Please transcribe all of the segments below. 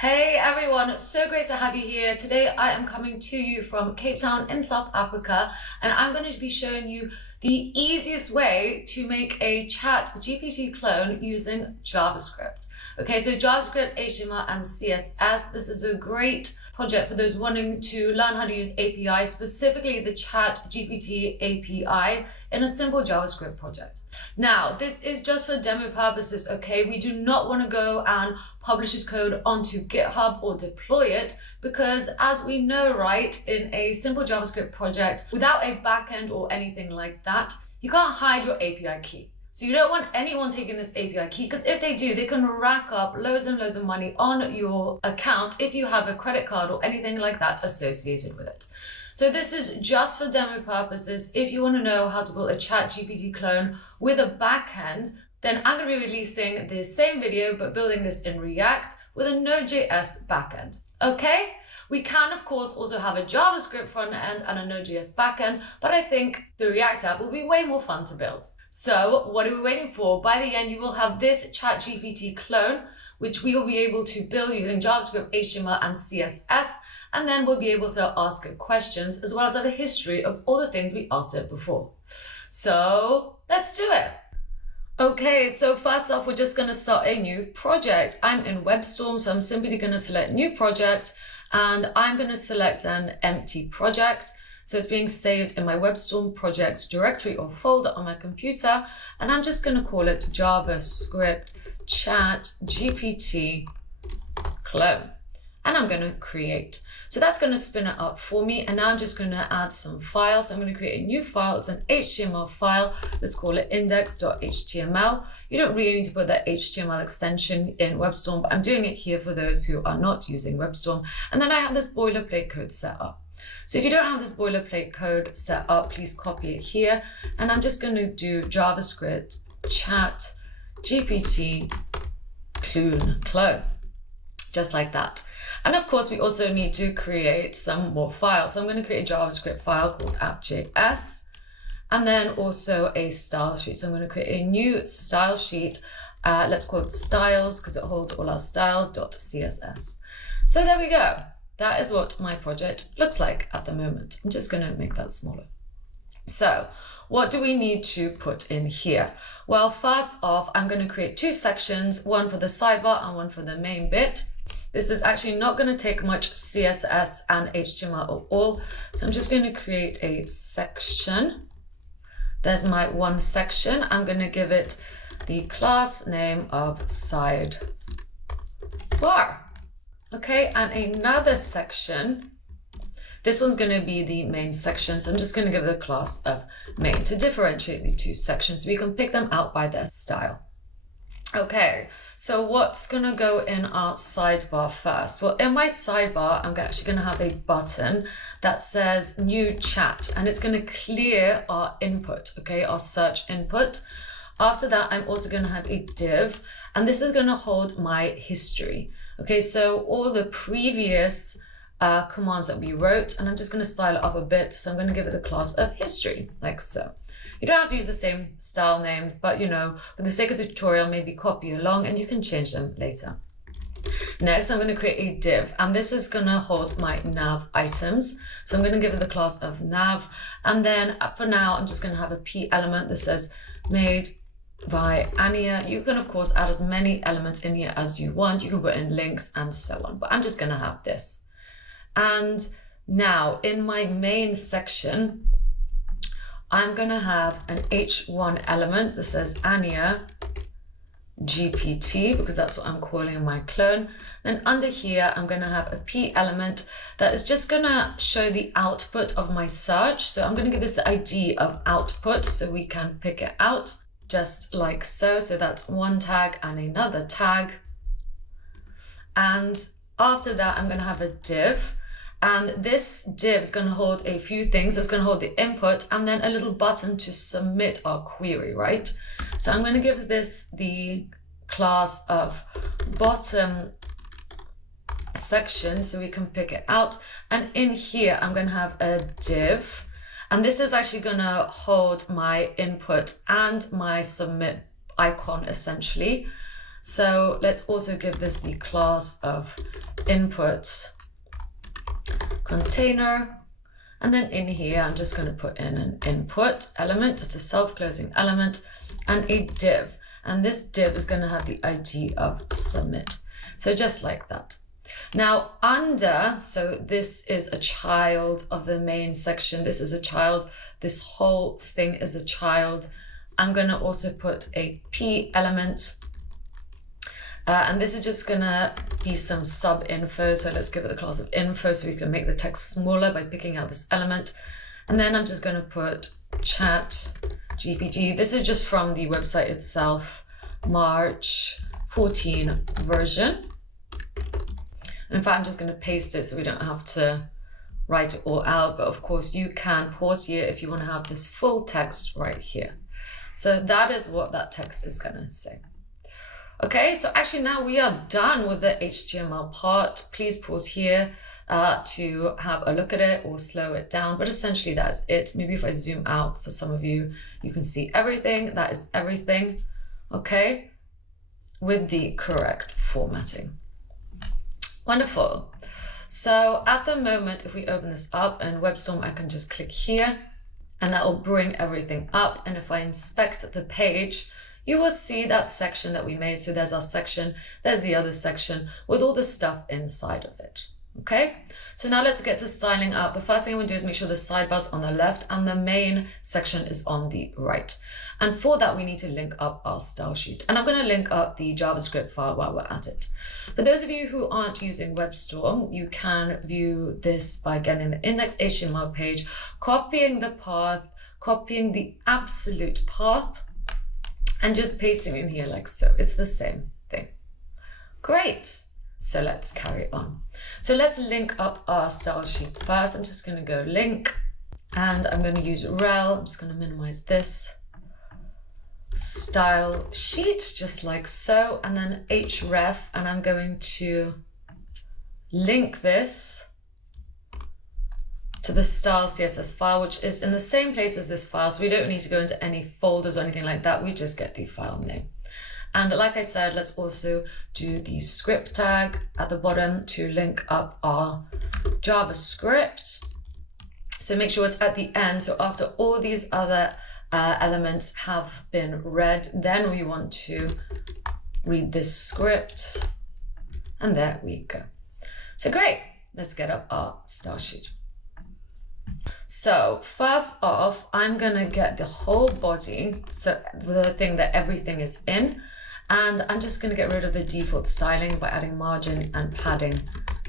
Hey everyone, so great to have you here. Today I am coming to you from Cape Town in South Africa, and I'm going to be showing you the easiest way to make a ChatGPT clone using JavaScript. Okay, so JavaScript, HTML, and CSS. This is a great project for those wanting to learn how to use APIs, specifically the ChatGPT API in a simple JavaScript project. Now, this is just for demo purposes, okay? We do not want to go and publish this code onto GitHub or deploy it because, as we know, right, in a simple JavaScript project, without a backend or anything like that, you can't hide your API key. So you don't want anyone taking this API key, because if they do, they can rack up loads and loads of money on your account if you have a credit card or anything like that associated with it. So this is just for demo purposes. If you want to know how to build a ChatGPT clone with a backend, then I'm going to be releasing the same video, but building this in React with a Node.js backend. Okay? We can, of course, also have a JavaScript front end and a Node.js backend, but I think the React app will be way more fun to build. So what are we waiting for? By the end, you will have this ChatGPT clone, which we will be able to build using JavaScript, HTML, and CSS. And then we'll be able to ask it questions, as well as have a history of all the things we asked it before. So let's do it. Okay, so first off, we're just going to start a new project. I'm in WebStorm, so I'm simply going to select new project, and I'm going to select an empty project. So it's being saved in my WebStorm projects directory or folder on my computer, and I'm just going to call it JavaScript ChatGPT clone, and I'm going to create. So that's going to spin it up for me, and now I'm just going to add some files. So I'm going to create a new file. It's an HTML file. Let's call it index.html. You don't really need to put that HTML extension in WebStorm, but I'm doing it here for those who are not using WebStorm. And then I have this boilerplate code set up. So if you don't have this boilerplate code set up, please copy it here. And I'm just going to do JavaScript chat GPT clone, just like that. And of course, we also need to create some more files. So I'm going to create a JavaScript file called app.js, and then also a style sheet. So I'm going to create a new style sheet. Let's call it styles, because it holds all our styles.css. So there we go. That is what my project looks like at the moment. I'm just going to make that smaller. So what do we need to put in here? Well, first off, I'm going to create two sections, one for the sidebar and one for the main bit. This is actually not going to take much CSS and HTML at all. So I'm just going to create a section. There's my one section. I'm going to give it the class name of sidebar. Okay, and another section. This one's going to be the main section. So I'm just going to give it a class of main to differentiate the two sections. We can pick them out by their style. Okay, so what's going to go in our sidebar first? Well, in my sidebar, I'm actually going to have a button that says new chat, and it's going to clear our input, okay, our search input. After that, I'm also going to have a div, and this is going to hold my history. Okay, so all the previous commands that we wrote, and I'm just going to style it up a bit. So I'm going to give it the class of history, like so. You don't have to use the same style names, but you know, for the sake of the tutorial, maybe copy along and you can change them later. Next, I'm going to create a div, and this is going to hold my nav items. So I'm going to give it the class of nav, and then for now, I'm just going to have a p element that says made by Anya. You can of course add as many elements in here as you want. You can put in links and so on, but I'm just going to have this. And now in my main section, I'm going to have an h1 element that says Anya GPT, because that's what I'm calling my clone. Then under here, I'm going to have a p element that is just going to show the output of my search. So I'm going to give this the ID of output so we can pick it out, just like so. So that's one tag and another tag. And after that, I'm going to have a div. And this div is going to hold a few things. It's going to hold the input and then a little button to submit our query, right? So I'm going to give this the class of bottom section so we can pick it out. And in here, I'm going to have a div. And this is actually going to hold my input and my submit icon essentially. So let's also give this the class of input container. And then in here, I'm just going to put in an input element, just a self-closing element, and a div. And this div is going to have the ID of submit. So just like that. Now under, so this is a child of the main section. This is a child. This whole thing is a child. I'm going to also put a P element. And this is just gonna be some sub info. So let's give it the class of info so we can make the text smaller by picking out this element. And then I'm just gonna put ChatGPT. This is just from the website itself, March 14 version. In fact, I'm just gonna paste it so we don't have to write it all out. But of course you can pause here if you wanna have this full text right here. So that is what that text is gonna say. Okay, so actually now we are done with the HTML part. Please pause here to have a look at it or slow it down. But essentially that's it. Maybe if I zoom out for some of you, you can see everything. That is everything, okay, with the correct formatting. Wonderful. So at the moment, if we open this up in WebStorm, I can just click here and that will bring everything up. And if I inspect the page, you will see that section that we made. So there's our section, there's the other section with all the stuff inside of it. Okay, so now let's get to styling up. The first thing I want to do is make sure the sidebar's on the left and the main section is on the right. And for that, we need to link up our style sheet. And I'm going to link up the JavaScript file while we're at it. For those of you who aren't using WebStorm, you can view this by getting the index HTML page, copying the path, copying the absolute path, and just pasting in here like so. It's the same thing. Great. So let's carry on. So let's link up our style sheet first. I'm just going to go link and I'm going to use rel. I'm just going to minimize this style sheet just like so, and then href, and I'm going to link this to the style CSS file, which is in the same place as this file. So we don't need to go into any folders or anything like that. We just get the file name. And like I said, let's also do the script tag at the bottom to link up our JavaScript. So make sure it's at the end. So after all these other elements have been read, then we want to read this script. And there we go. So great, let's get up our style sheet. So first off, I'm gonna get the whole body, so the thing that everything is in, and I'm just gonna get rid of the default styling by adding margin and padding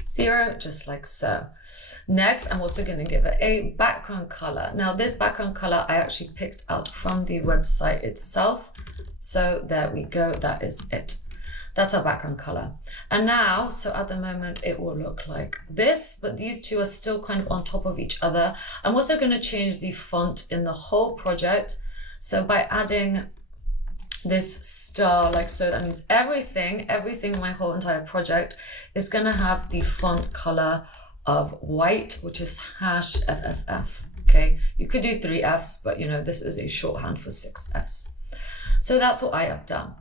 0, just like so. Next, I'm also gonna give it a background color. Now this background color I actually picked out from the website itself. So there we go, that is it. That's our background color. And now, so at the moment it will look like this, but these two are still kind of on top of each other. I'm also going to change the font in the whole project. So by adding this star like so, that means everything in my whole entire project is going to have the font color of white, which is #FFF. Okay, you could do 3 Fs, but you know, this is a shorthand for 6 Fs. So that's what I have done.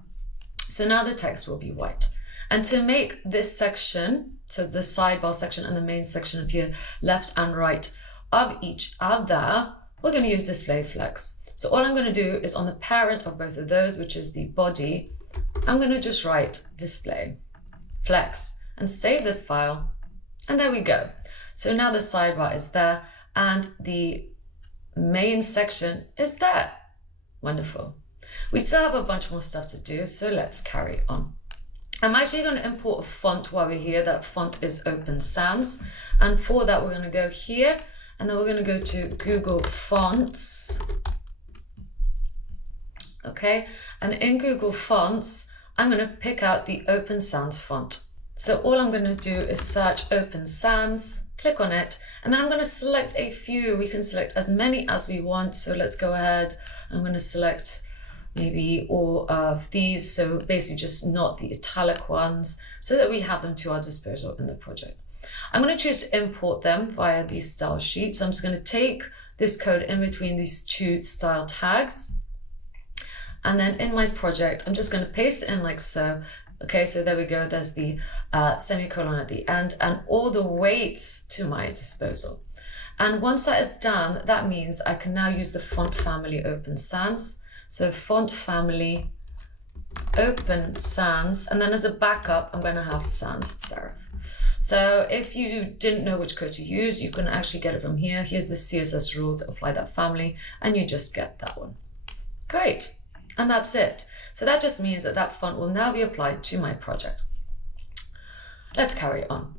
So now the text will be white. And to make this section, so the sidebar section and the main section appear left and right of each other, we're going to use display flex. So all I'm going to do is on the parent of both of those, which is the body, I'm going to just write display flex and save this file. And there we go. So now the sidebar is there and the main section is there. Wonderful. We still have a bunch more stuff to do, so let's carry on. I'm actually going to import a font while we're here. That font is Open Sans. And for that, we're going to go here, and then we're going to go to Google Fonts. Okay, and in Google Fonts, I'm going to pick out the Open Sans font. So all I'm going to do is search Open Sans, click on it, and then I'm going to select a few. We can select as many as we want. So let's go ahead. I'm going to select maybe all of these, so basically just not the italic ones, so that we have them to our disposal in the project. I'm going to choose to import them via the style sheet. So I'm just going to take this code in between these two style tags, and then in my project, I'm just going to paste it in like so, Okay, so there we go. There's the semicolon at the end and all the weights to my disposal. And once that is done, that means I can now use the font family open sans. So font family open sans, and then as a backup, I'm going to have sans serif. So if you didn't know which code to use, you can actually get it from here. Here's the CSS rule to apply that family, and you just get that one. Great, and that's it. So that just means that that font will now be applied to my project. Let's carry on.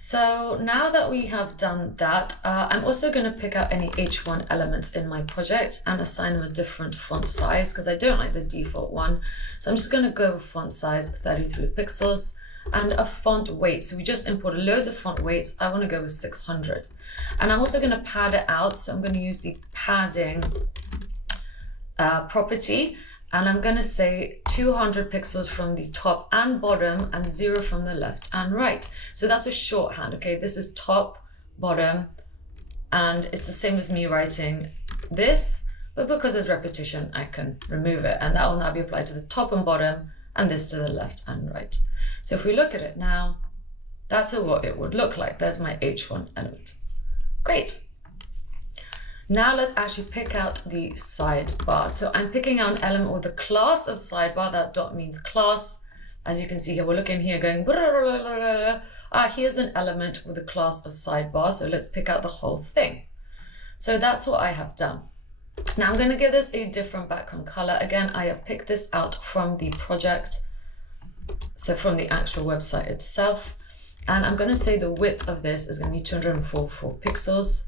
So now that we have done that, I'm also going to pick out any H1 elements in my project and assign them a different font size because I don't like the default one. So I'm just going to go with font size 33 pixels and a font weight. So we just imported loads of font weights. I want to go with 600. And I'm also going to pad it out. So I'm going to use the padding property. And I'm going to say 200 pixels from the top and bottom and 0 from the left and right. So that's a shorthand, okay? This is top, bottom, and it's the same as me writing this, but because there's repetition, I can remove it. And that will now be applied to the top and bottom and this to the left and right. So if we look at it now, that's what it would look like. There's my H1 element. Great. Now let's actually pick out the sidebar. So I'm picking out an element with the class of sidebar. That dot means class. As you can see here, we're looking here going, here's an element with the class of sidebar. So let's pick out the whole thing. So that's what I have done. Now I'm going to give this a different background color. Again, I have picked this out from the project. So from the actual website itself. And I'm going to say the width of this is going to be 244 pixels.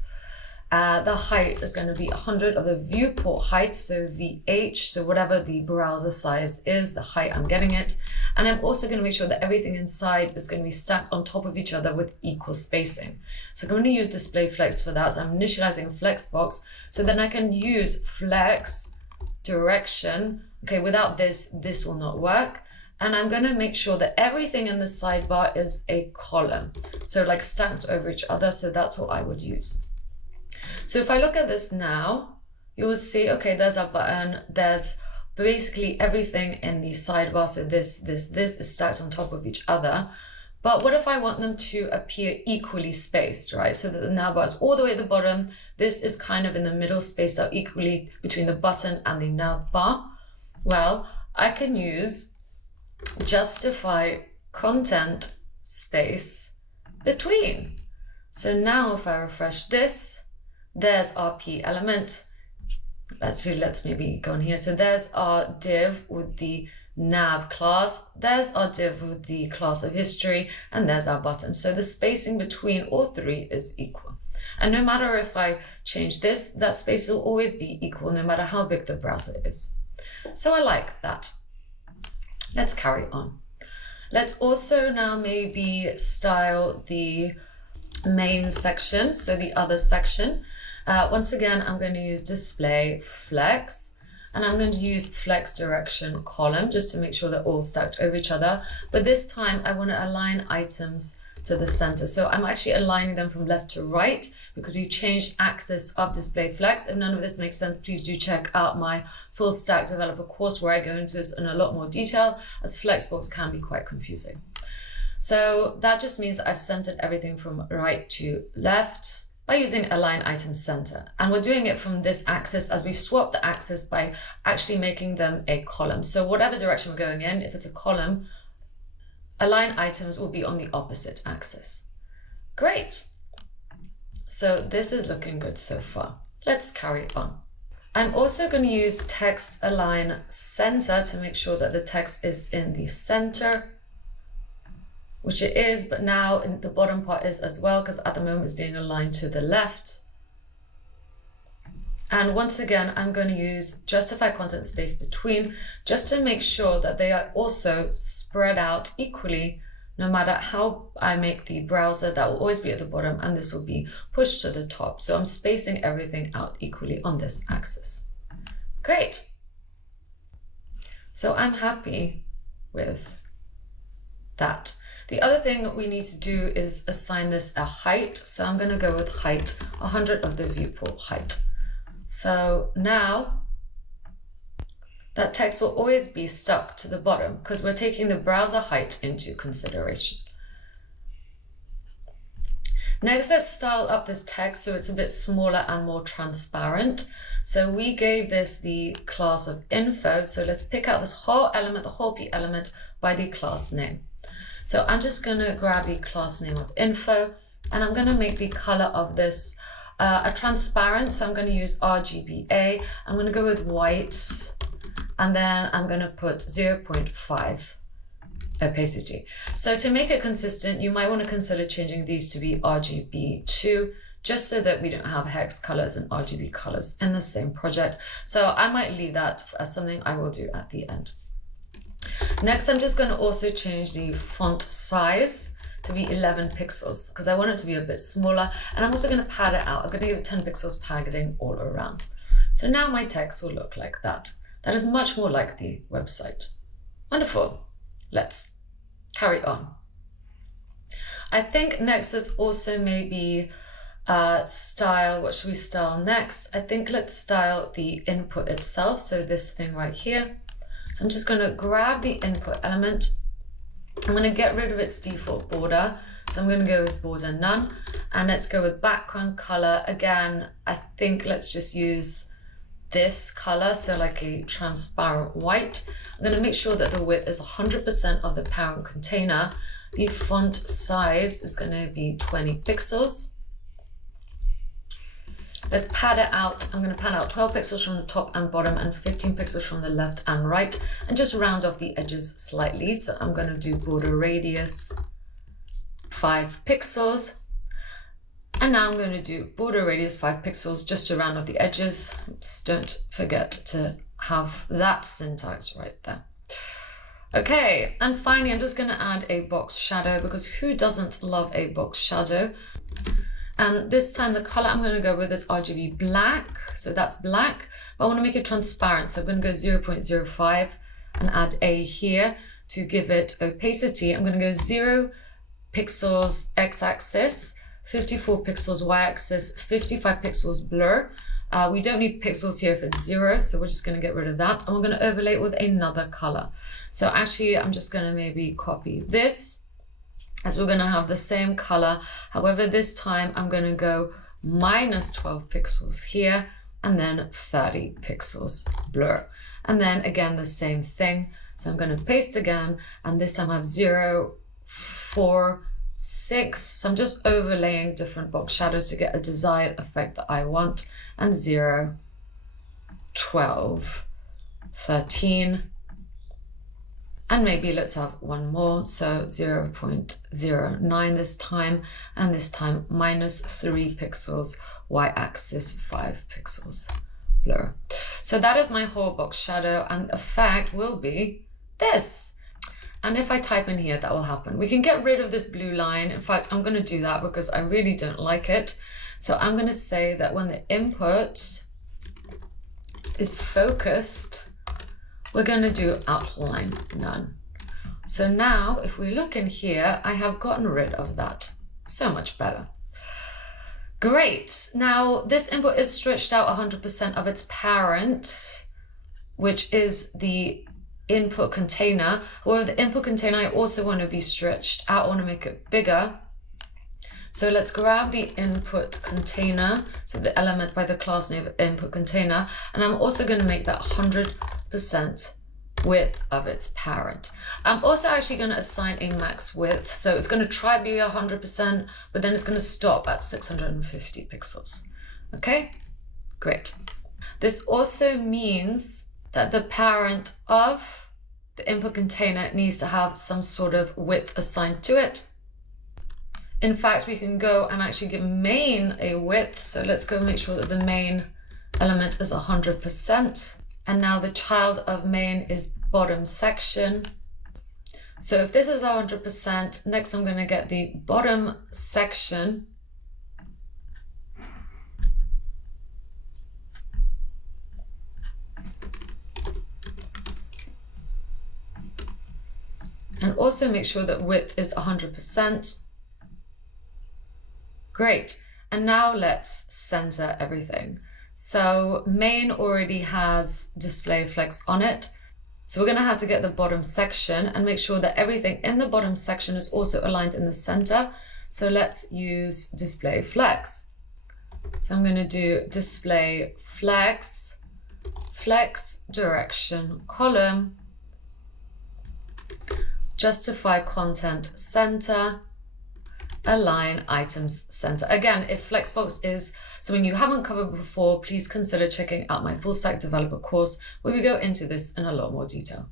The height is going to be 100 of the viewport height, so VH, so whatever the browser size is, the height I'm getting it. And I'm also going to make sure that everything inside is going to be stacked on top of each other with equal spacing. So I'm going to use display flex for that. So I'm initializing a flex box, so then I can use flex direction. Okay, without this, this will not work. And I'm going to make sure that everything in the sidebar is a column. So like stacked over each other. So that's what I would use. So if I look at this now, you will see, okay, there's our button. There's basically everything in the sidebar. So this is stacked on top of each other. But what if I want them to appear equally spaced, right? So that the navbar is all the way at the bottom. This is kind of in the middle, spaced out equally between the button and the navbar. Well, I can use justify content space between. So now if I refresh this, there's our P element. Let's maybe go in here. So there's our div with the nav class. There's our div with the class of history, and there's our button. So the spacing between all three is equal. And no matter if I change this, that space will always be equal no matter how big the browser is. So I like that. Let's carry on. Let's also now maybe style the main section, so the other section. Once again, I'm going to use display flex, and I'm going to use flex direction column just to make sure they're all stacked over each other. But this time I want to align items to the center. So I'm actually aligning them from left to right because we've changed axis of display flex. If none of this makes sense, please do check out my full stack developer course where I go into this in a lot more detail, as Flexbox can be quite confusing. So that just means I've centered everything from right to left by using align item center. And we're doing it from this axis as we've swapped the axis by actually making them a column. So whatever direction we're going in, if it's a column, align items will be on the opposite axis. Great. So this is looking good so far. Let's carry on. I'm also going to use text align center to make sure that the text is in the center, which it is, but now in the bottom part is as well, because at the moment it's being aligned to the left. And once again, I'm going to use justify content space between just to make sure that they are also spread out equally. No matter how I make the browser, that will always be at the bottom and this will be pushed to the top. So I'm spacing everything out equally on this axis. Great. So I'm happy with that. The other thing we need to do is assign this a height. So I'm going to go with height, 100 of the viewport height. So now that text will always be stuck to the bottom because we're taking the browser height into consideration. Next, let's style up this text so it's a bit smaller and more transparent. So we gave this the class of info. So let's pick out this whole element, the whole P element, by the class name. So I'm just going to grab the class name of info, and I'm going to make the color of this a transparent. So I'm going to use RGBA. I'm going to go with white, and then I'm going to put 0.5 opacity. So to make it consistent, you might want to consider changing these to be RGB2, just so that we don't have hex colors and RGB colors in the same project. So I might leave that as something I will do at the end. Next, I'm just going to also change the font size to be 11 pixels because I want it to be a bit smaller, and I'm also going to pad it out. I'm going to give it 10 pixels padding all around. So now my text will look like that. That is much more like the website. Wonderful. Let's carry on. I think next let's also maybe style. What should we style next? I think let's style the input itself. So this thing right here. So I'm just going to grab the input element. I'm going to get rid of its default border. So I'm going to go with border none. And let's go with background color. Again, I think let's just use this color, so like a transparent white. I'm going to make sure that the width is 100% of the parent container. The font size is going to be 20 pixels. Let's pad it out. I'm going to pad out 12 pixels from the top and bottom and 15 pixels from the left and right, and just round off the edges slightly. So I'm going to do border radius 5 pixels. And now I'm going to do border radius 5 pixels just to round off the edges. Oops, don't forget to have that syntax right there. Okay, and finally, I'm just going to add a box shadow because who doesn't love a box shadow? And this time the color I'm going to go with is RGB black. So that's black, but I want to make it transparent. So I'm going to go 0.05 and add a here to give it opacity. I'm going to go 0 pixels x-axis, 54 pixels y-axis, 55 pixels blur. We don't need pixels here if it's 0, so we're just going to get rid of that. And we're going to overlay it with another color. So actually, I'm just going to maybe copy this, as we're going to have the same color. However, this time I'm going to go minus 12 pixels here, and then 30 pixels blur. And then again, the same thing. So I'm going to paste again, and this time I have 0, 4, 6. So I'm just overlaying different box shadows to get a desired effect that I want. And 0, 12, 13. And maybe let's have one more. So 0.09 this time, and this time minus 3 pixels, y-axis 5 pixels blur. So that is my whole box shadow, and the effect will be this. And if I type in here, that will happen. We can get rid of this blue line. In fact, I'm going to do that because I really don't like it. So I'm going to say that when the input is focused, we're going to do outline none. So now if we look in here, I have gotten rid of that. So much better. Great. Now this input is stretched out 100% of its parent, which is the input container. However, the input container I also want to be stretched out. I want to make it bigger. So let's grab the input container, so the element by the class name of input container, and I'm also going to make that 100% width of its parent. I'm also actually going to assign a max width, so it's going to try to be 100%, but then it's going to stop at 650 pixels. Okay, great. This also means that the parent of the input container needs to have some sort of width assigned to it. In fact, we can go and actually give main a width. So let's go make sure that the main element is 100%. And now the child of main is bottom section. So if this is 100%, next I'm going to get the bottom section. And also make sure that width is 100%. Great. And now let's center everything. So main already has display flex on it. So we're going to have to get the bottom section and make sure that everything in the bottom section is also aligned in the center. So let's use display flex. So I'm going to do display flex, flex direction column, justify content center, align items center. Again, if Flexbox is something you haven't covered before, please consider checking out my full stack developer course where we go into this in a lot more detail.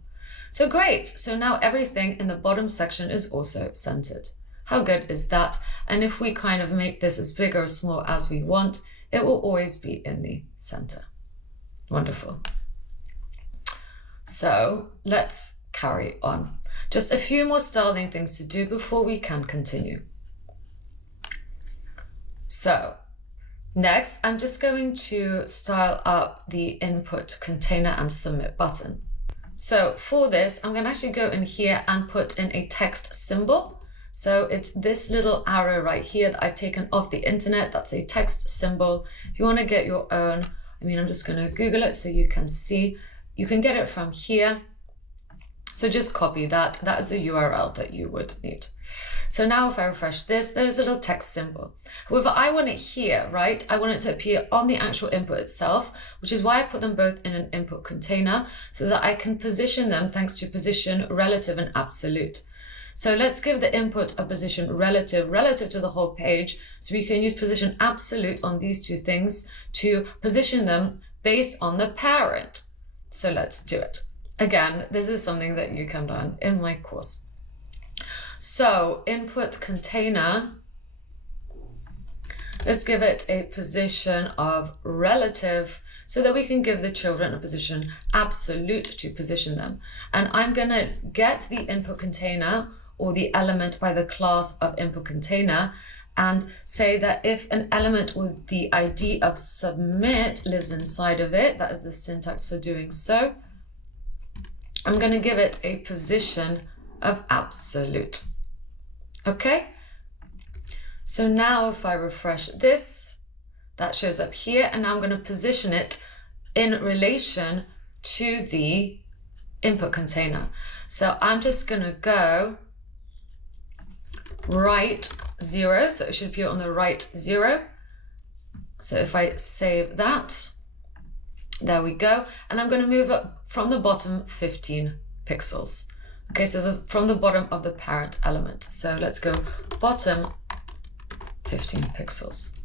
So great. So now everything in the bottom section is also centered. How good is that? And if we kind of make this as big or as small as we want, it will always be in the center. Wonderful. So let's carry on. Just a few more styling things to do before we can continue. So next, I'm just going to style up the input container and submit button. So for this, I'm going to actually go in here and put in a text symbol. So it's this little arrow right here that I've taken off the internet. That's a text symbol. If you want to get your own, I'm just going to Google it so you can see. You can get it from here. So just copy that. That is the URL that you would need. So now if I refresh this, there's a little text symbol. However, I want it here, right? I want it to appear on the actual input itself, which is why I put them both in an input container so that I can position them thanks to position, relative, and absolute. So let's give the input a position relative to the whole page. So we can use position absolute on these two things to position them based on the parent. So let's do it. Again, this is something that you can learn in my course. So input container, let's give it a position of relative so that we can give the children a position absolute to position them. And I'm going to get the input container or the element by the class of input container and say that if an element with the ID of submit lives inside of it, that is the syntax for doing so, I'm going to give it a position of absolute. Okay, so now if I refresh this, that shows up here, and now I'm going to position it in relation to the input container. So I'm just going to go right 0, so it should appear on the right 0. So if I save that, there we go, and I'm going to move up from the bottom 15 pixels. Okay, so from the bottom of the parent element. So let's go bottom 15 pixels.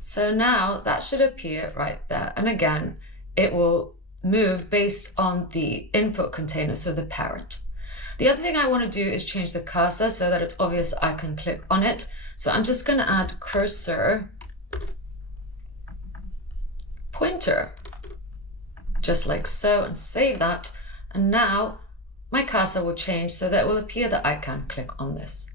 So now that should appear right there. And again, it will move based on the input container, so the parent. The other thing I want to do is change the cursor so that it's obvious I can click on it. So I'm just going to add cursor pointer, just like so, and save that. And now my cursor will change so that it will appear that I can click on this.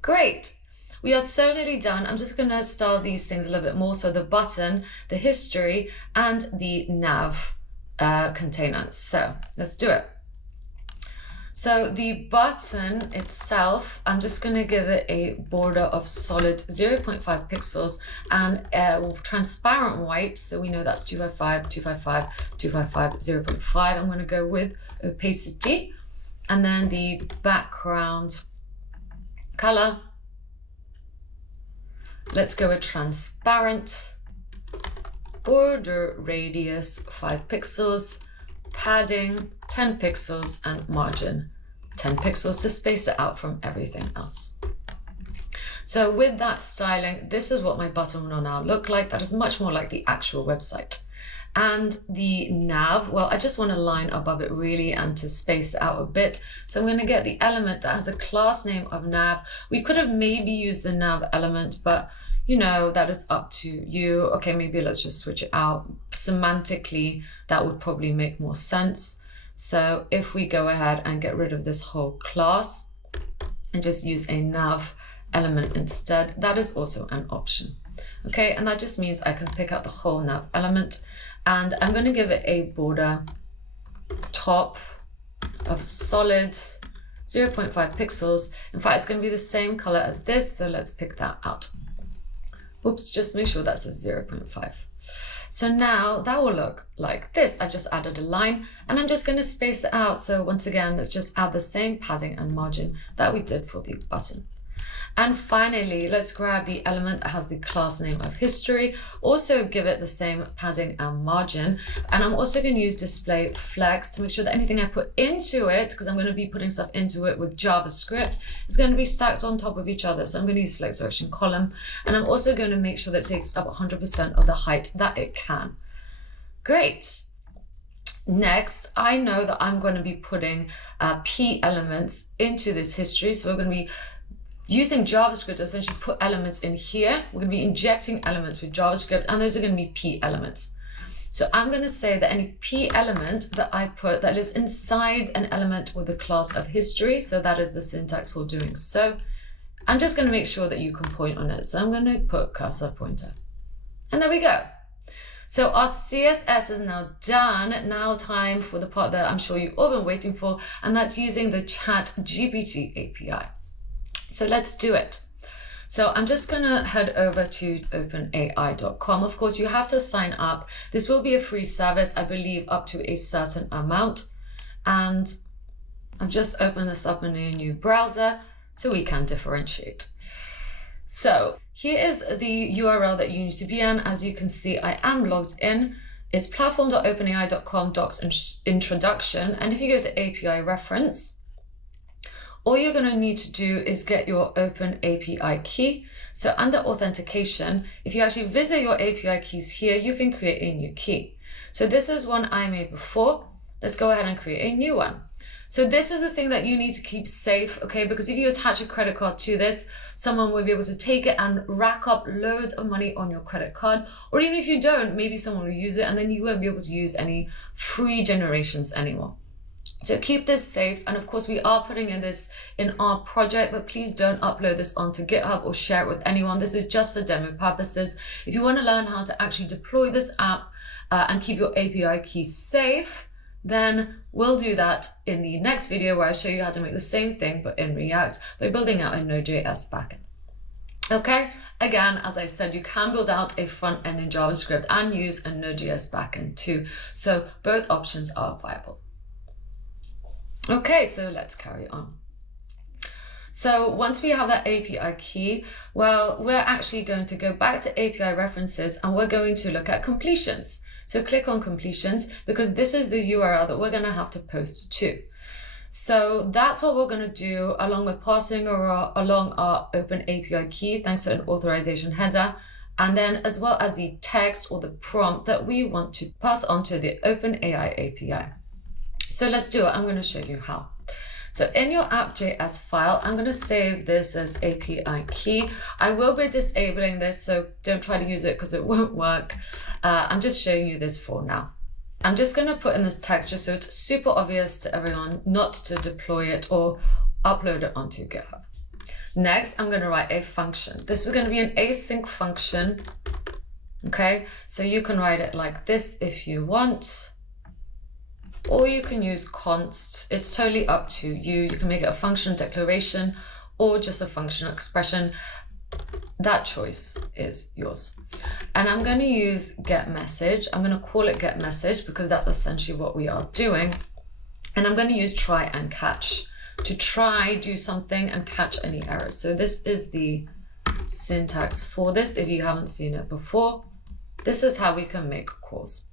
Great. We are so nearly done. I'm just going to style these things a little bit more. So the button, the history, and the nav container. So let's do it. So the button itself, I'm just going to give it a border of solid 0.5 pixels and transparent white. So we know that's 255, 255, 255, 0.5. I'm going to go with opacity. And then the background color, let's go with transparent, border radius 5 pixels, padding 10 pixels, and margin 10 pixels to space it out from everything else. So with that styling, this is what my button will now look like. That is much more like the actual website. And the nav, well, I just want a line above it really and to space it out a bit. So I'm going to get the element that has a class name of nav. We could have maybe used the nav element, but you know, that is up to you. Okay, maybe let's just switch it out. Semantically, that would probably make more sense. So if we go ahead and get rid of this whole class and just use a nav element instead, that is also an option. Okay, and that just means I can pick out the whole nav element. And I'm going to give it a border top of solid 0.5 pixels. In fact, it's going to be the same color as this. So let's pick that out. Oops, just make sure that says 0.5. So now that will look like this. I've just added a line and I'm just going to space it out. So once again, let's just add the same padding and margin that we did for the button. And finally, let's grab the element that has the class name of history, also give it the same padding and margin. And I'm also going to use display flex to make sure that anything I put into it, because I'm going to be putting stuff into it with JavaScript, is going to be stacked on top of each other. So I'm going to use flex direction column. And I'm also going to make sure that it takes up 100% of the height that it can. Great. Next, I know that I'm going to be putting P elements into this history. So we're going to be using JavaScript to essentially put elements in here. We're going to be injecting elements with JavaScript, and those are going to be P elements. So I'm going to say that any P element that I put that lives inside an element with the class of history, so that is the syntax for doing so, I'm just going to make sure that you can point on it. So I'm going to put cursor pointer. And there we go. So our CSS is now done. Now time for the part that I'm sure you've all been waiting for, and that's using the ChatGPT API. So let's do it. So I'm just gonna head over to openai.com. Of course, you have to sign up. This will be a free service, I believe up to a certain amount. And I've just opened this up in a new browser so we can differentiate. So here is the URL that you need to be in. As you can see, I am logged in. It's platform.openai.com docs introduction. And if you go to API reference, all you're going to need to do is get your Open API key. So under authentication, if you actually visit your API keys here, you can create a new key. So this is one I made before. Let's go ahead and create a new one. So this is the thing that you need to keep safe, okay? Because if you attach a credit card to this, someone will be able to take it and rack up loads of money on your credit card. Or even if you don't, maybe someone will use it and then you won't be able to use any free generations anymore. So keep this safe. And of course, we are putting in this in our project, but please don't upload this onto GitHub or share it with anyone. This is just for demo purposes. If you want to learn how to actually deploy this app and keep your API keys safe, then we'll do that in the next video where I show you how to make the same thing, but in React by building out a Node.js backend. Okay, again, as I said, you can build out a front end in JavaScript and use a Node.js backend too. So both options are viable. Okay, so let's carry on. So once we have that API key, well, we're actually going to go back to API references and we're going to look at completions. So click on completions because this is the URL that we're going to have to post to. So that's what we're going to do along with passing along our Open API key thanks to an authorization header, and then as well as the text or the prompt that we want to pass on to the OpenAI API. So let's do it. I'm going to show you how. So in your app.js file, I'm going to save this as API key. I will be disabling this, so don't try to use it because it won't work. I'm just showing you this for now. I'm just going to put in this text just so it's super obvious to everyone not to deploy it or upload it onto GitHub. Next, I'm going to write a function. This is going to be an async function. Okay, so you can write it like this if you want. Or you can use const. It's totally up to you. You can make it a function declaration or just a functional expression. That choice is yours. And I'm going to use getMessage. I'm going to call it getMessage because that's essentially what we are doing. And I'm going to use try and catch to try, do something and catch any errors. So this is the syntax for this. If you haven't seen it before, this is how we can make calls.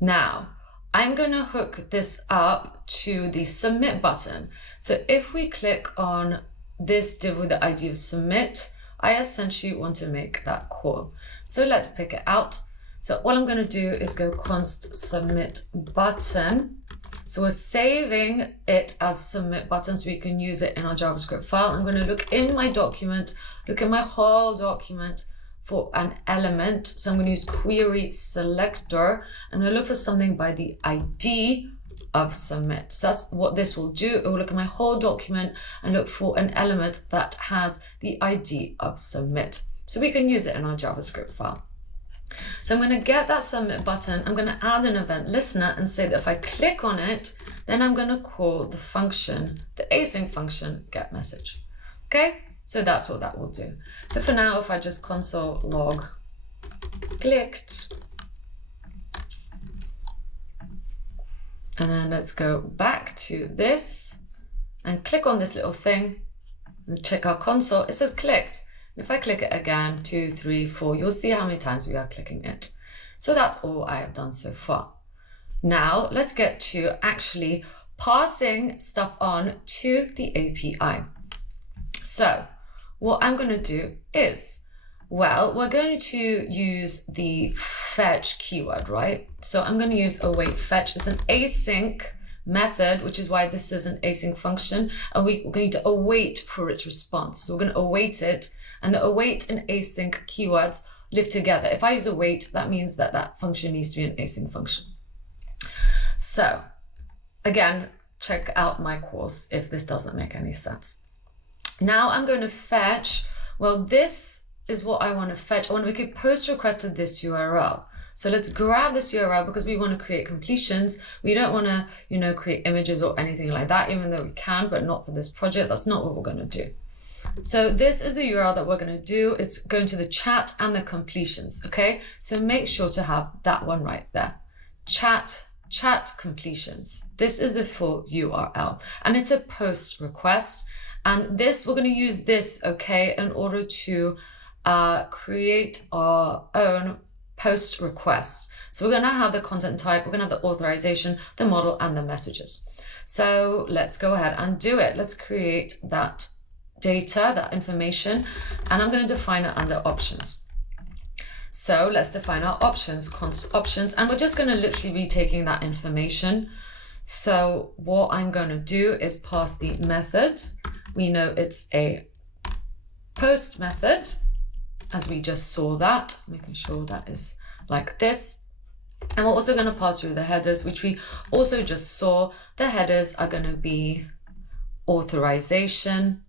Now, I'm going to hook this up to the submit button. So if we click on this div with the ID of submit, I essentially want to make that call. So let's pick it out. So all I'm going to do is go const submit button. So we're saving it as submit button so we can use it in our JavaScript file. I'm going to look in my document, look at my whole document for an element. So I'm going to use query selector. I'm going to look for something by the ID of submit. So that's what this will do. It will look at my whole document and look for an element that has the ID of submit. So we can use it in our JavaScript file. So I'm going to get that submit button. I'm going to add an event listener and say that if I click on it, then I'm going to call the function, the async function getMessage. Okay. So that's what that will do. So for now, if I just console log clicked. And then let's go back to this and click on this little thing and check our console. It says clicked. If I click it again, 2, 3, 4, you'll see how many times we are clicking it. So that's all I have done so far. Now let's get to actually passing stuff on to the API. So what I'm going to do is, well, we're going to use the fetch keyword, right? So I'm going to use await fetch. It's an async method, which is why this is an async function, and we're going to await for its response. So we're going to await it, and the await and async keywords live together. If I use await, that means that that function needs to be an async function. So again, check out my course if this doesn't make any sense. Now I'm going to fetch, well, this is what I want to fetch. I want to make a post request to this URL. So let's grab this URL because we want to create completions. We don't want to, create images or anything like that, even though we can, but not for this project. That's not what we're going to do. So this is the URL that we're going to do. It's going to the chat and the completions. Okay. So make sure to have that one right there. Chat completions. This is the full URL, and it's a post request. And this, we're going to use this, okay, in order to create our own post request. So we're going to have the content type, we're going to have the authorization, the model, and the messages. So let's go ahead and do it. Let's create that data, that information, and I'm going to define it under options. So let's define our options, const options, and we're just going to literally be taking that information. So what I'm going to do is pass the method. We know it's a post method, as we just saw that, making sure that is like this. And we're also going to pass through the headers, which we also just saw. The headers are going to be authorization.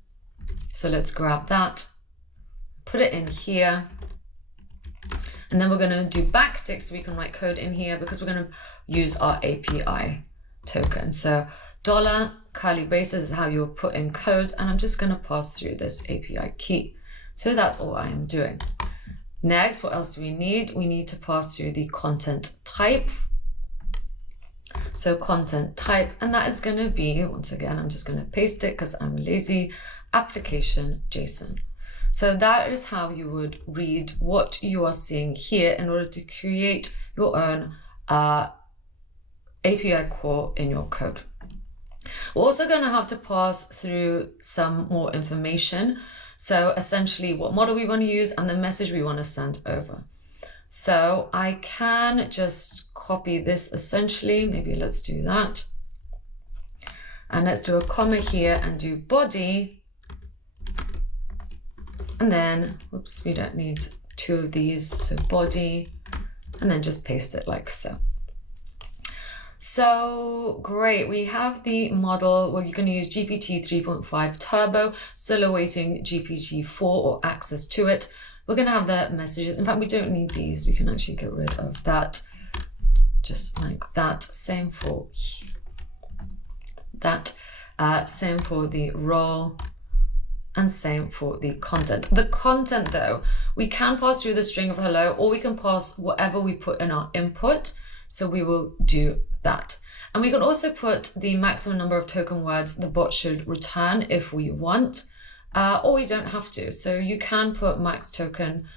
So let's grab that, put it in here. And then we're going to do backtick so we can write code in here because we're going to use our API token. So $ curly braces is how you'll put in code, and I'm just going to pass through this API key. So that's all I am doing. Next, what else do we need? We need to pass through the content type. So content type, and that is going to be, once again, I'm just going to paste it because I'm lazy, application JSON. So that is how you would read what you are seeing here in order to create your own API call in your code. We're also going to have to pass through some more information. So essentially what model we want to use and the message we want to send over. So I can just copy this essentially. Maybe let's do that. And let's do a comma here and do body. And then, whoops, we don't need two of these. So body, and then just paste it like so. So great, we have the model. Well, you're going to use GPT 3.5 Turbo, still awaiting GPT 4 or access to it. We're going to have the messages. In fact, we don't need these. We can actually get rid of that, just like that. Same for that, same for the role, and same for the content. The content though, we can pass through the string of hello, or we can pass whatever we put in our input. So we will do that. And we can also put the maximum number of token words the bot should return if we want, or we don't have to. So you can put max token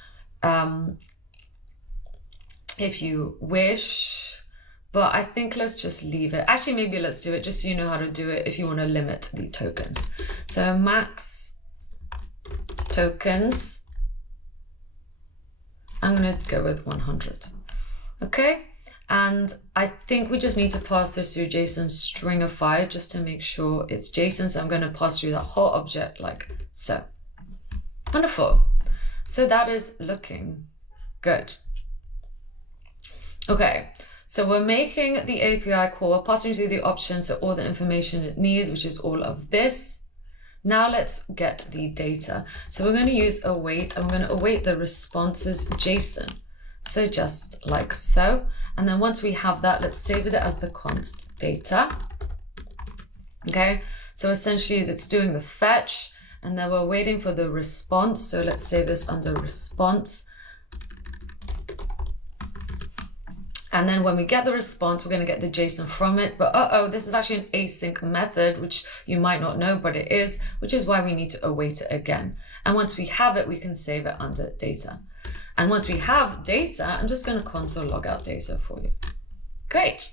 if you wish, but I think let's just leave it. Actually, maybe let's do it just so you know how to do it if you want to limit the tokens. So max tokens, I'm going to go with 100. Okay. And I think we just need to pass this through JSON stringify just to make sure it's JSON. So I'm going to pass through that whole object like so. Wonderful. So that is looking good. Okay, so we're making the API call, passing through the options, so all the information it needs, which is all of this. Now let's get the data. So we're going to use await, and we're going to await the responses JSON. So just like so. And then once we have that, let's save it as the const data. Okay, so essentially it's doing the fetch, and then we're waiting for the response. So let's save this under response. And then when we get the response, we're going to get the JSON from it. But this is actually an async method, which you might not know, but it is, which is why we need to await it again. And once we have it, we can save it under data. And once we have data, I'm just going to console log out data for you. Great.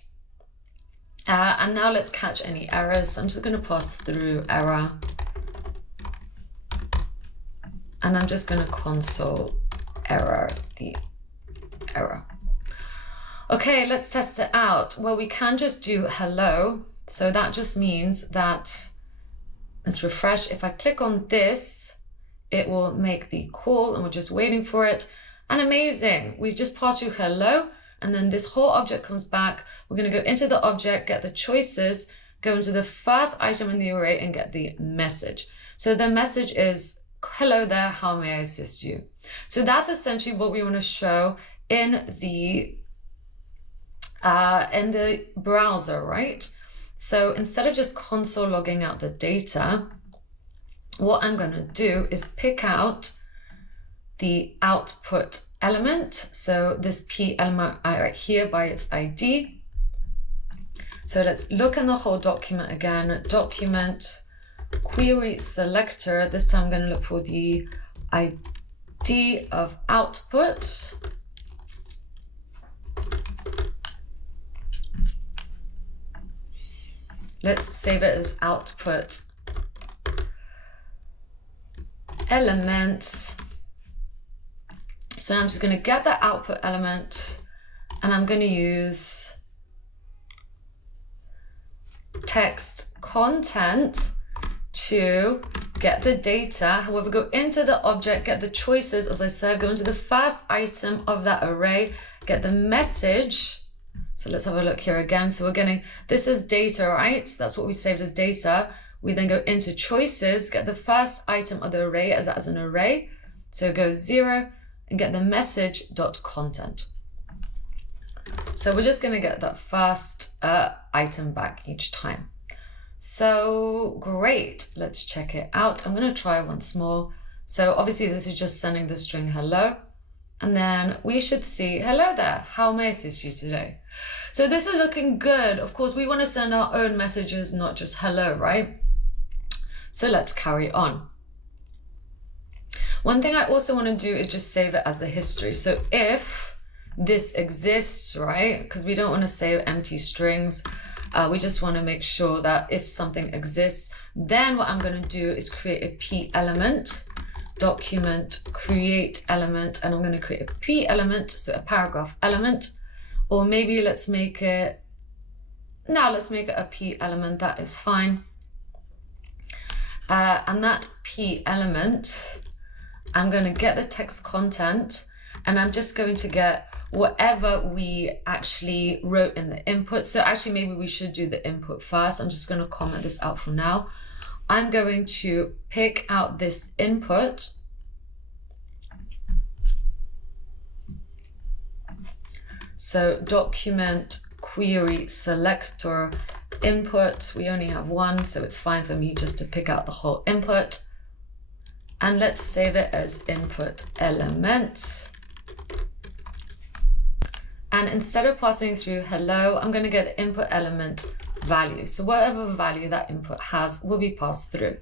And now let's catch any errors. I'm just going to pass through error. And I'm just going to console error the error. Okay, let's test it out. Well, we can just do hello. So that just means that, let's refresh. If I click on this, it will make the call and we're just waiting for it. And amazing, we just passed through hello. And then this whole object comes back. We're going to go into the object, get the choices, go into the first item in the array and get the message. So the message is, hello there, how may I assist you? So that's essentially what we want to show in the browser, right? So instead of just console logging out the data, what I'm going to do is pick out the output element. So this P element right here by its ID. So let's look in the whole document again. Document query selector. This time I'm going to look for the ID of output. Let's save it as output element. So I'm just going to get the output element and I'm going to use text content to get the data. However, go into the object, get the choices, as I said, go into the first item of that array, get the message. So let's have a look here again. So we're getting, this is data, right? So that's what we saved as data. We then go into choices, get the first item of the array as that is an array. So go 0 and get the message dot content. So we're just going to get that first item back each time. So great, let's check it out. I'm going to try once more. So obviously this is just sending the string hello. And then we should see, hello there, how may I assist you today? So this is looking good. Of course, we want to send our own messages, not just hello, right? So let's carry on. One thing I also want to do is just save it as the history. So if this exists, right? Because we don't want to save empty strings. We just want to make sure that if something exists, then what I'm going to do is create a P element, document create element, and I'm going to create a P element, so a paragraph element, or maybe let's make it a P element, that is fine. And that P element, I'm going to get the text content and I'm just going to get whatever we actually wrote in the input. So actually maybe we should do the input first. I'm just going to comment this out for now. I'm going to pick out this input. So document query selector input. We only have one, so it's fine for me just to pick out the whole input. And let's save it as input element. And instead of passing through hello, I'm going to get the input element value. So whatever value that input has will be passed through.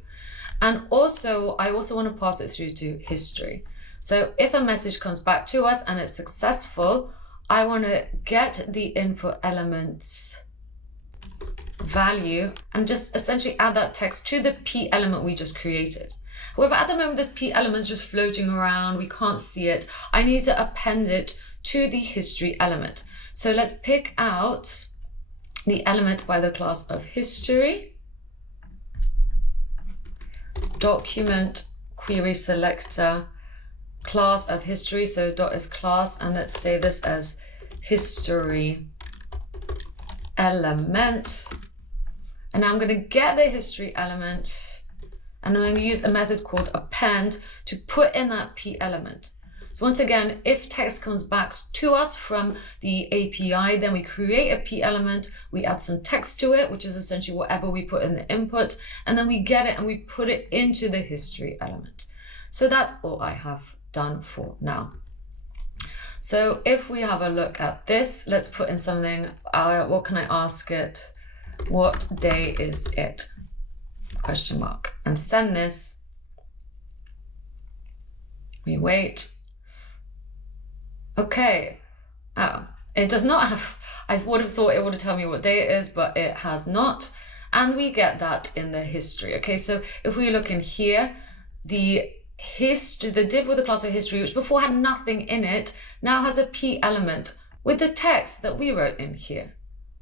And also, I also want to pass it through to history. So if a message comes back to us and it's successful, I want to get the input element's value and just essentially add that text to the P element we just created. However, at the moment, this P element is just floating around. We can't see it. I need to append it to the history element. So let's pick out the element by the class of history. Document query selector class of history. So dot is class, and let's say this as history element. And now I'm going to get the history element and I'm going to use a method called append to put in that P element. So once again, if text comes back to us from the API, then we create a P element, we add some text to it, which is essentially whatever we put in the input, and then we get it and we put it into the history element. So that's all I have done for now. So if we have a look at this, let's put in something, what can I ask it? What day is it? Question mark. And send this. We wait. Okay. Oh, it does not have, I would have thought it would have told me what day it is, but it has not. And we get that in the history. Okay, so if we look in here, the div with the class of history, which before had nothing in it, now has a P element with the text that we wrote in here,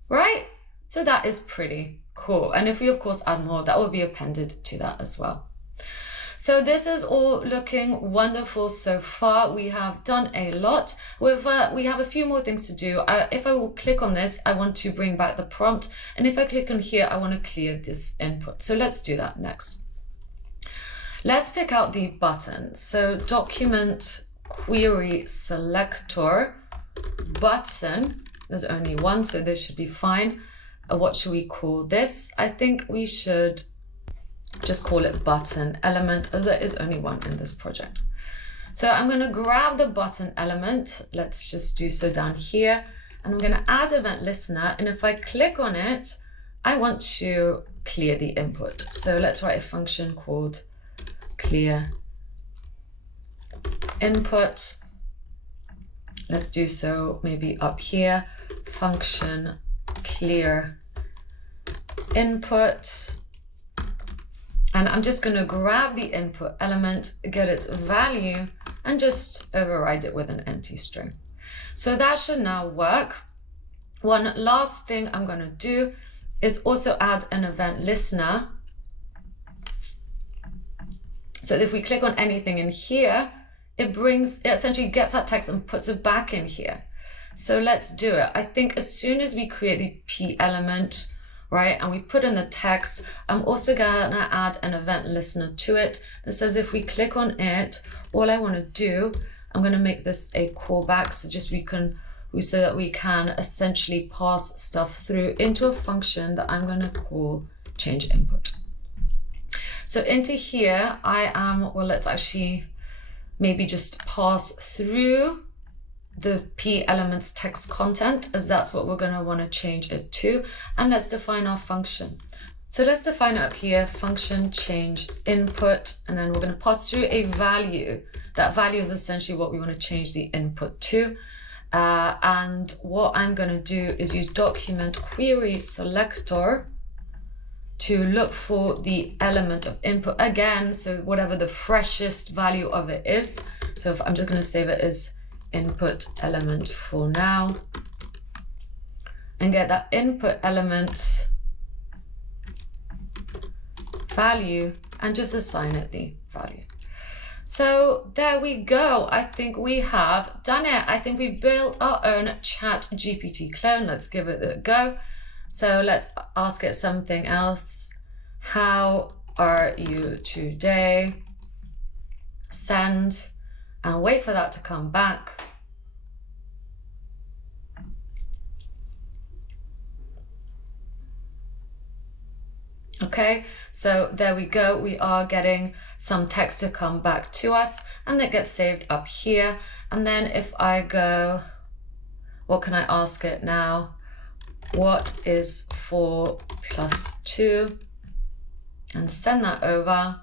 right? So that is pretty cool. And if we of course add more, that will be appended to that as well. So this is all looking wonderful so far. We have done a lot. We have a few more things to do. If I will click on this, I want to bring back the prompt. And if I click on here, I want to clear this input. So let's do that next. Let's pick out the button. So document query selector button. There's only one, so this should be fine. What should we call this? I think we should just call it button element, as there is only one in this project. So I'm going to grab the button element. Let's just do so down here. And I'm going to add event listener. And if I click on it, I want to clear the input. So let's write a function called clear input. Let's do so maybe up here, function clear input. And I'm just going to grab the input element, get its value, and just override it with an empty string. So that should now work. One last thing I'm going to do is also add an event listener. So if we click on anything in here, it essentially gets that text and puts it back in here. So let's do it. I think as soon as we create the P element, right, and we put in the text, I'm also gonna add an event listener to it that says if we click on it, all I want to do, I'm gonna make this a callback, so so that we can essentially pass stuff through into a function that I'm gonna call change input. So into here, let's actually maybe just pass through the P elements text content, as that's what we're going to want to change it to. And let's define our function. So let's define it up here, function change input, and then we're going to pass through a value. That value is essentially what we want to change the input to. And what I'm going to do is use document query selector to look for the element of input again. So whatever the freshest value of it is. So I'm just going to save it as input element for now, and get that input element value and just assign it the value. So there we go. I think we have done it. I think we've built our own ChatGPT clone. Let's give it a go. So let's ask it something else. How are you today? Send, and wait for that to come back. Okay, so there we go. We are getting some text to come back to us, and it gets saved up here. And then if I go, what can I ask it now? What is 4 + 2? And send that over.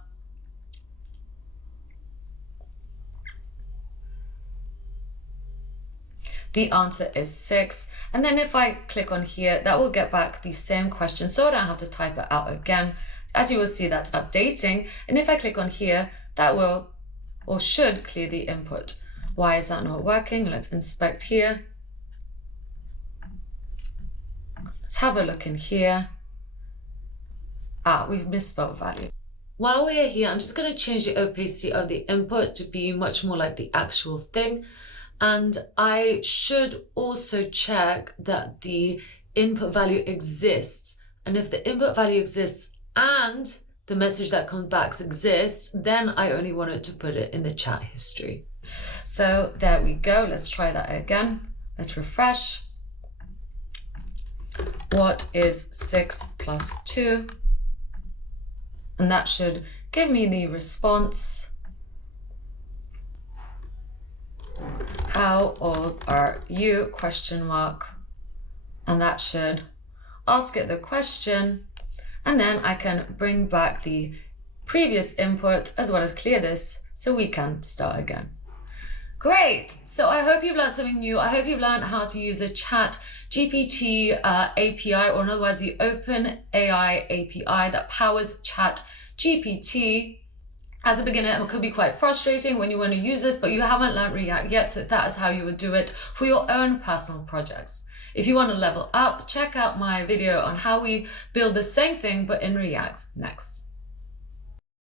The answer is 6. And then if I click on here, that will get back the same question, so I don't have to type it out again. As you will see, that's updating. And if I click on here, that will or should clear the input. Why is that not working? Let's inspect here. Let's have a look in here. We've misspelled value. While we are here, I'm just going to change the opacity of the input to be much more like the actual thing. And I should also check that the input value exists. And if the input value exists and the message that comes back exists, then I only wanted to put it in the chat history. So there we go. Let's try that again. Let's refresh. What is 6 + 2? And that should give me the response. how old are you, question mark. And that should ask it the question. And then I can bring back the previous input as well as clear this so we can start again. Great. So I hope you've learned something new. I hope you've learned how to use the ChatGPT API, or in other words, the OpenAI API that powers ChatGPT. As a beginner, it could be quite frustrating when you want to use this, but you haven't learned React yet, so that is how you would do it for your own personal projects. If you want to level up, check out my video on how we build the same thing but in React next.